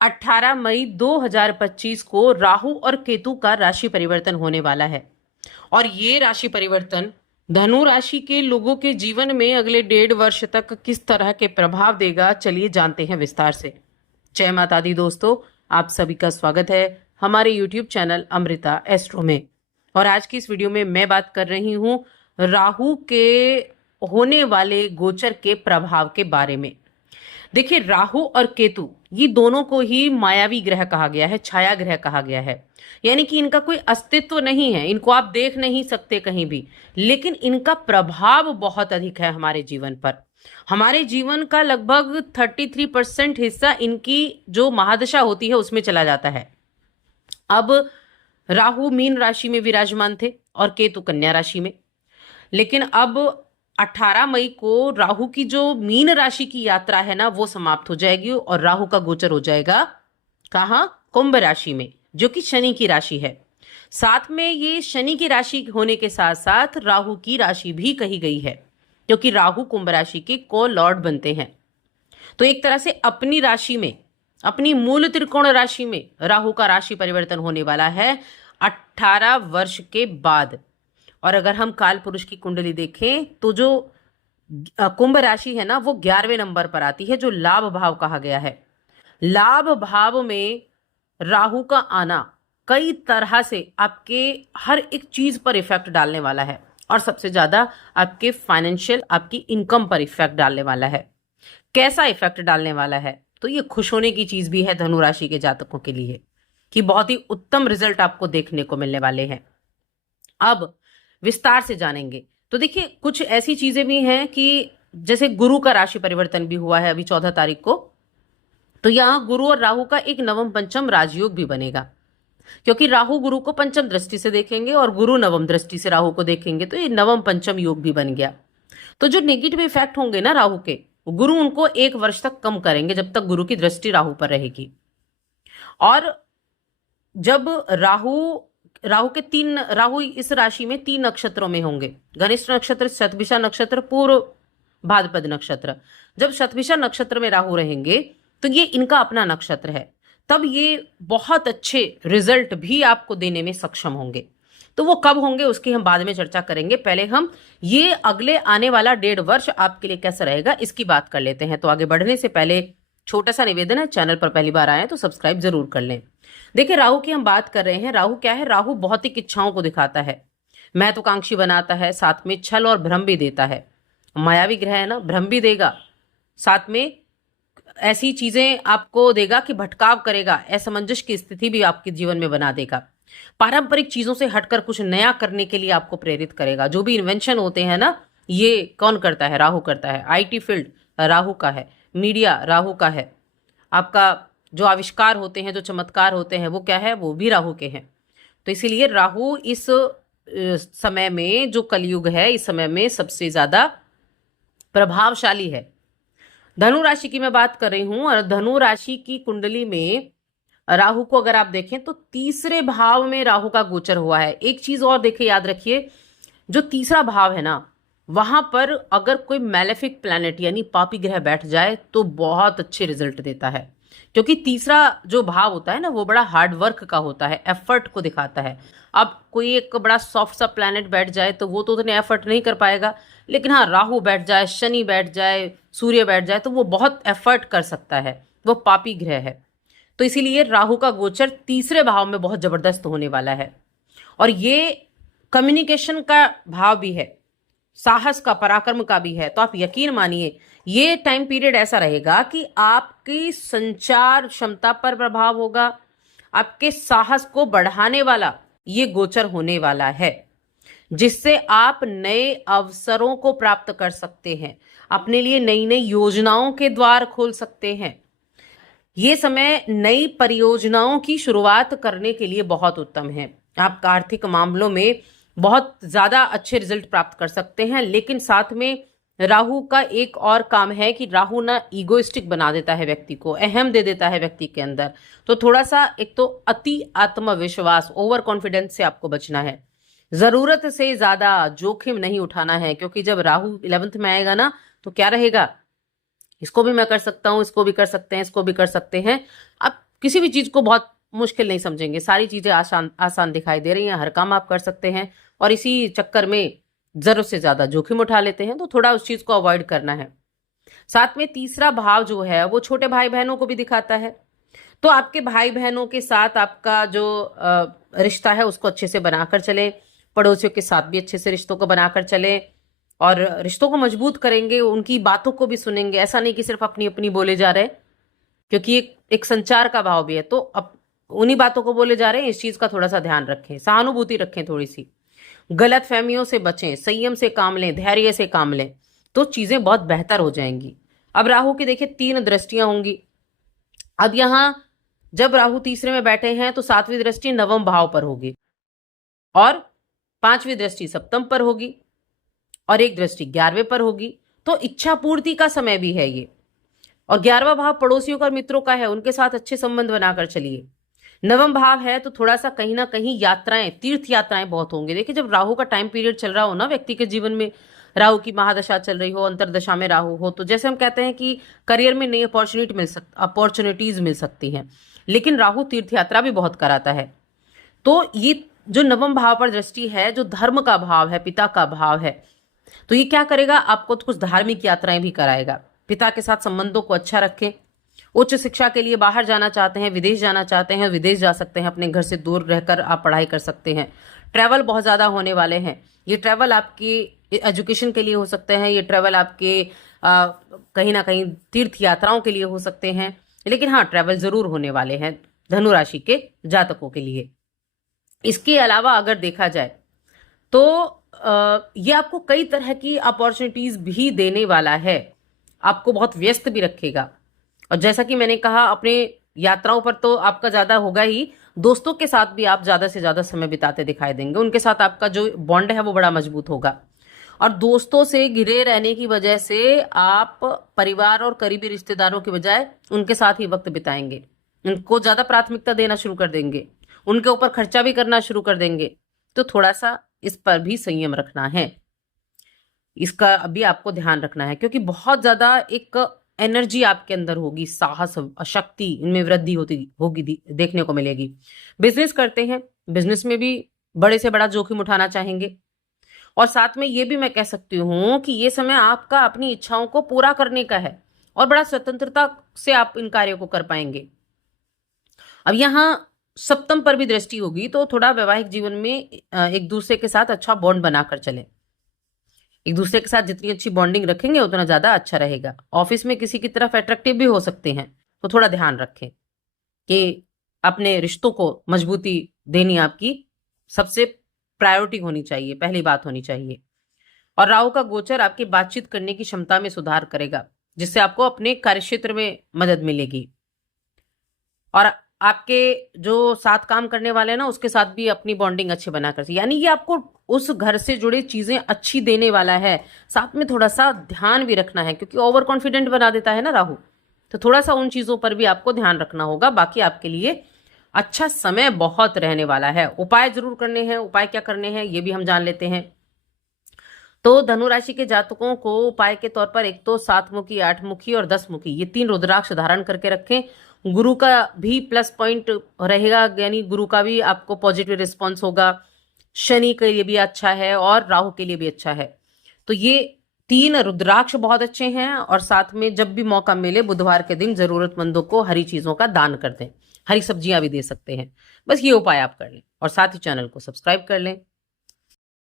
18 मई 2025 को राहु और केतु का राशि परिवर्तन होने वाला है और ये राशि परिवर्तन धनु राशि के लोगों के जीवन में अगले 1.5 वर्ष तक किस तरह के प्रभाव देगा, चलिए जानते हैं विस्तार से। जय माता दी दोस्तों, आप सभी का स्वागत है हमारे YouTube चैनल अमृता एस्ट्रो में। और आज की इस वीडियो में मैं बात कर रही हूं राहु के होने वाले गोचर के प्रभाव के बारे में। देखिए, राहु और केतु ये दोनों को ही मायावी ग्रह कहा गया है, छाया ग्रह कहा गया है। यानी कि इनका कोई अस्तित्व नहीं है, इनको आप देख नहीं सकते कहीं भी, लेकिन इनका प्रभाव बहुत अधिक है हमारे जीवन पर। हमारे जीवन का लगभग 33% हिस्सा इनकी जो महादशा होती है उसमें चला जाता है। अब राहु मीन राशि में विराजमान थे और केतु कन्या राशि में, लेकिन अब 18 मई को राहु की जो मीन राशि की यात्रा है ना, वो समाप्त हो जाएगी और राहु का गोचर हो जाएगा कहाँ? कुंभ राशि में, जो कि शनि की राशि है। साथ में ये शनि की राशि होने के साथ साथ राहु की राशि भी कही गई है, क्योंकि राहु कुंभ राशि के को लॉर्ड बनते हैं। तो एक तरह से अपनी राशि में, अपनी मूल त्रिकोण राशि में राहु का राशि परिवर्तन होने वाला है 18 वर्ष के बाद। और अगर हम काल पुरुष की कुंडली देखें तो जो कुंभ राशि है ना, वो 11वें नंबर पर आती है, जो लाभ भाव कहा गया है। लाभ भाव में राहु का आना कई तरह से आपके हर एक चीज पर इफेक्ट डालने वाला है और सबसे ज्यादा आपके फाइनेंशियल, आपकी इनकम पर इफेक्ट डालने वाला है। कैसा इफेक्ट डालने वाला है? तो ये खुश होने की चीज भी है धनु राशि के जातकों के लिए कि बहुत ही उत्तम रिजल्ट आपको देखने को मिलने वाले हैं। अब विस्तार से जानेंगे तो देखिए, कुछ ऐसी चीजें भी हैं कि जैसे गुरु का राशि परिवर्तन भी हुआ है अभी 14 तारीख को, तो यहां गुरु और राहु का एक नवम पंचम राजयोग भी बनेगा, क्योंकि राहु गुरु को पंचम दृष्टि से देखेंगे और गुरु नवम दृष्टि से राहु को देखेंगे, तो ये नवम पंचम योग भी बन गया। तो जो नेगेटिव इफेक्ट होंगे ना राहु के, गुरु उनको 1 वर्ष तक कम करेंगे जब तक गुरु की दृष्टि राहु पर रहेगी। और जब राहु इस राशि में 3 नक्षत्रों में होंगे, घनिष्ठ नक्षत्र, शतभिषा नक्षत्र, पूर्व भाद्रपद नक्षत्र। जब शतभिषा नक्षत्र में राहु रहेंगे तो ये इनका अपना नक्षत्र है, तब ये बहुत अच्छे रिजल्ट भी आपको देने में सक्षम होंगे। तो वो कब होंगे उसकी हम बाद में चर्चा करेंगे। पहले हम ये अगले आने वाला 1.5 वर्ष आपके लिए कैसा रहेगा इसकी बात कर लेते हैं। तो आगे बढ़ने से पहले छोटा सा निवेदन है, चैनल पर पहली बार आए तो सब्सक्राइब जरूर कर लें। देखिए, राहु की हम बात कर रहे हैं। राहु क्या है? राहु भौतिक इच्छाओं को दिखाता है, महत्वाकांक्षी बनाता है, साथ में छल और भ्रम भी देता है। मायावी ग्रह है ना, भ्रम भी देगा, साथ में ऐसी चीजें आपको देगा कि भटकाव करेगा, असमंजस की स्थिति भी आपके जीवन में बना देगा। पारंपरिक चीजों से हटकर कुछ नया करने के लिए आपको प्रेरित करेगा। जो भी इन्वेंशन होते हैं ना, ये कौन करता है? राहु करता है। IT फील्ड राहु का है, मीडिया राहु का है, आपका जो आविष्कार होते हैं, जो चमत्कार होते हैं, वो क्या है? वो भी राहु के हैं। तो इसीलिए राहु इस समय में, जो कलयुग है, इस समय में सबसे ज्यादा प्रभावशाली है। धनु राशि की मैं बात कर रही हूं और धनु राशि की कुंडली में राहु को अगर आप देखें तो 3रे भाव में राहु का गोचर हुआ है। एक चीज और देखिए, याद रखिए, जो 3रा भाव है ना, वहां पर अगर कोई मैलेफिक प्लैनेट यानी पापी ग्रह बैठ जाए तो बहुत अच्छे रिजल्ट देता है, क्योंकि 3रा जो भाव होता है ना, वो बड़ा हार्ड वर्क का होता है, एफर्ट को दिखाता है। अब कोई एक बड़ा सॉफ्ट सा प्लैनेट बैठ जाए तो वो तो उतने एफर्ट नहीं कर पाएगा, लेकिन हाँ, राहु बैठ जाए, शनि बैठ जाए, सूर्य बैठ जाए तो वो बहुत एफर्ट कर सकता है, वो पापी ग्रह है। तो इसीलिए राहु का गोचर 3रे भाव में बहुत जबरदस्त होने वाला है। और ये कम्युनिकेशन का भाव भी है, साहस का, पराक्रम का भी है। तो आप यकीन मानिए, ये टाइम पीरियड ऐसा रहेगा कि आपकी संचार क्षमता पर प्रभाव होगा, आपके साहस को बढ़ाने वाला ये गोचर होने वाला है, जिससे आप नए अवसरों को प्राप्त कर सकते हैं, अपने लिए नई नई योजनाओं के द्वार खोल सकते हैं। ये समय नई परियोजनाओं की शुरुआत करने के लिए बहुत उत्तम है। आप आर्थिक मामलों में बहुत ज्यादा अच्छे रिजल्ट प्राप्त कर सकते हैं। लेकिन साथ में राहु का एक और काम है कि राहु ना ईगोइस्टिक बना देता है व्यक्ति को, अहम दे देता है व्यक्ति के अंदर। तो थोड़ा सा, एक तो अति आत्मविश्वास, ओवर कॉन्फिडेंस से आपको बचना है। जरूरत से ज्यादा जोखिम नहीं उठाना है, क्योंकि जब राहु 11th में आएगा ना, तो क्या रहेगा? इसको भी मैं कर सकता हूं, इसको भी कर सकते हैं, इसको भी कर सकते हैं। अब किसी भी चीज को बहुत मुश्किल नहीं समझेंगे, सारी चीजें आसान आसान दिखाई दे रही हैं, हर काम आप कर सकते हैं। और इसी चक्कर में जरूरत से ज्यादा जोखिम उठा लेते हैं, तो थोड़ा उस चीज को अवॉइड करना है। साथ में तीसरा भाव जो है वो छोटे भाई बहनों को भी दिखाता है। तो आपके भाई बहनों के साथ आपका जो रिश्ता है उसको अच्छे से बनाकर चले, पड़ोसियों के साथ भी अच्छे से रिश्तों को बनाकर चले और रिश्तों को मजबूत करेंगे, उनकी बातों को भी सुनेंगे। ऐसा नहीं कि सिर्फ अपनी अपनी बोले जा रहे, क्योंकि एक संचार का भाव भी है, तो अब उन्हीं बातों को बोले जा रहे हैं, इस चीज का थोड़ा सा ध्यान रखें, सहानुभूति रखें थोड़ी सी, गलत फहमियों से बचें, संयम से काम लें, धैर्य से काम लें, तो चीजें बहुत बेहतर हो जाएंगी। अब राहु की देखिए 3 दृष्टियां होंगी। अब यहां जब राहु तीसरे में बैठे हैं तो 7वीं दृष्टि नवम भाव पर होगी और 5वीं दृष्टि सप्तम पर होगी और एक दृष्टि 11वें पर होगी। तो इच्छा पूर्ति का समय भी है ये। और 11वां भाव पड़ोसियों का और मित्रों का है, उनके साथ अच्छे संबंध बनाकर चलिए। नवम भाव है तो थोड़ा सा कहीं ना कहीं यात्राएं, तीर्थ यात्राएं बहुत होंगे। देखिए जब राहु का टाइम पीरियड चल रहा हो ना व्यक्ति के जीवन में, राहु की महादशा चल रही हो, अंतरदशा में राहु हो, तो जैसे हम कहते हैं कि करियर में नई अपॉर्चुनिटीज मिल सकती हैं। लेकिन राहु तीर्थ यात्रा भी बहुत कराता है। तो ये जो नवम भाव पर दृष्टि है, जो धर्म का भाव है, पिता का भाव है, तो ये क्या करेगा, आपको तो कुछ धार्मिक यात्राएं भी कराएगा। पिता के साथ संबंधों को अच्छा रखें। उच्च शिक्षा के लिए बाहर जाना चाहते हैं, विदेश जाना चाहते हैं, विदेश जा सकते हैं, अपने घर से दूर रहकर आप पढ़ाई कर सकते हैं। ट्रैवल बहुत ज्यादा होने वाले हैं। ये ट्रैवल आपकी एजुकेशन के लिए हो सकते हैं, ये ट्रैवल आपके कहीं ना कहीं तीर्थ यात्राओं के लिए हो सकते हैं। लेकिन हाँ, ट्रैवल जरूर होने वाले हैं धनु राशि के जातकों के लिए। इसके अलावा अगर देखा जाए तो ये आपको कई तरह की अपॉर्चुनिटीज भी देने वाला है, आपको बहुत व्यस्त भी रखेगा। और जैसा कि मैंने कहा, अपने यात्राओं पर तो आपका ज्यादा होगा ही, दोस्तों के साथ भी आप ज्यादा से ज्यादा समय बिताते दिखाई देंगे। उनके साथ आपका जो बॉन्ड है वो बड़ा मजबूत होगा। और दोस्तों से घिरे रहने की वजह से आप परिवार और करीबी रिश्तेदारों के बजाय उनके साथ ही वक्त बिताएंगे, उनको ज्यादा प्राथमिकता देना शुरू कर देंगे, उनके ऊपर खर्चा भी करना शुरू कर देंगे। तो थोड़ा सा इस पर भी संयम रखना है, इसका अभी आपको ध्यान रखना है, क्योंकि बहुत ज्यादा एक एनर्जी आपके अंदर होगी, साहस, शक्ति, इनमें वृद्धि होगी देखने को मिलेगी। बिजनेस करते हैं, बिजनेस में भी बड़े से बड़ा जोखिम उठाना चाहेंगे। और साथ में ये भी मैं कह सकती हूं कि ये समय आपका अपनी इच्छाओं को पूरा करने का है और बड़ा स्वतंत्रता से आप इन कार्यों को कर पाएंगे। अब यहाँ सप्तम पर भी दृष्टि होगी, तो थोड़ा वैवाहिक जीवन में एक दूसरे के साथ अच्छा बॉन्ड बनाकर चले। एक दूसरे के साथ जितनी अच्छी बॉन्डिंग रखेंगे उतना ज्यादा अच्छा रहेगा। ऑफिस में किसी की तरफ अट्रैक्टिव भी हो सकते हैं, तो थोड़ा ध्यान रखें कि अपने रिश्तों को मजबूती देनी आपकी सबसे प्रायोरिटी होनी चाहिए, पहली बात होनी चाहिए। और राहु का गोचर आपकी बातचीत करने की क्षमता में सुधार करेगा, जिससे आपको अपने कार्यक्षेत्र में मदद मिलेगी। और आपके जो साथ काम करने वाले हैं ना, उसके साथ भी अपनी बॉन्डिंग अच्छी बनाकर, यानी ये आपको उस घर से जुड़ी चीजें अच्छी देने वाला है। साथ में थोड़ा सा ध्यान भी रखना है, क्योंकि ओवर कॉन्फिडेंट बना देता है ना राहु, तो थोड़ा सा उन चीजों पर भी आपको ध्यान रखना होगा। बाकी आपके लिए अच्छा समय बहुत रहने वाला है। उपाय जरूर करने हैं, उपाय क्या करने हैं ये भी हम जान लेते हैं। तो धनु राशि के जातकों को उपाय के तौर पर एक तो 7 मुखी, 8 मुखी और 10 मुखी, ये 3 रुद्राक्ष धारण करके रखें। गुरु का भी प्लस पॉइंट रहेगा, यानी गुरु का भी आपको पॉजिटिव रिस्पॉन्स होगा। शनि के लिए भी अच्छा है और राहु के लिए भी अच्छा है। तो ये 3 रुद्राक्ष बहुत अच्छे हैं। और साथ में जब भी मौका मिले बुधवार के दिन जरूरतमंदों को हरी चीजों का दान कर दें, हरी सब्जियां भी दे सकते हैं। बस ये उपाय आप कर लें और साथ ही चैनल को सब्सक्राइब कर लें।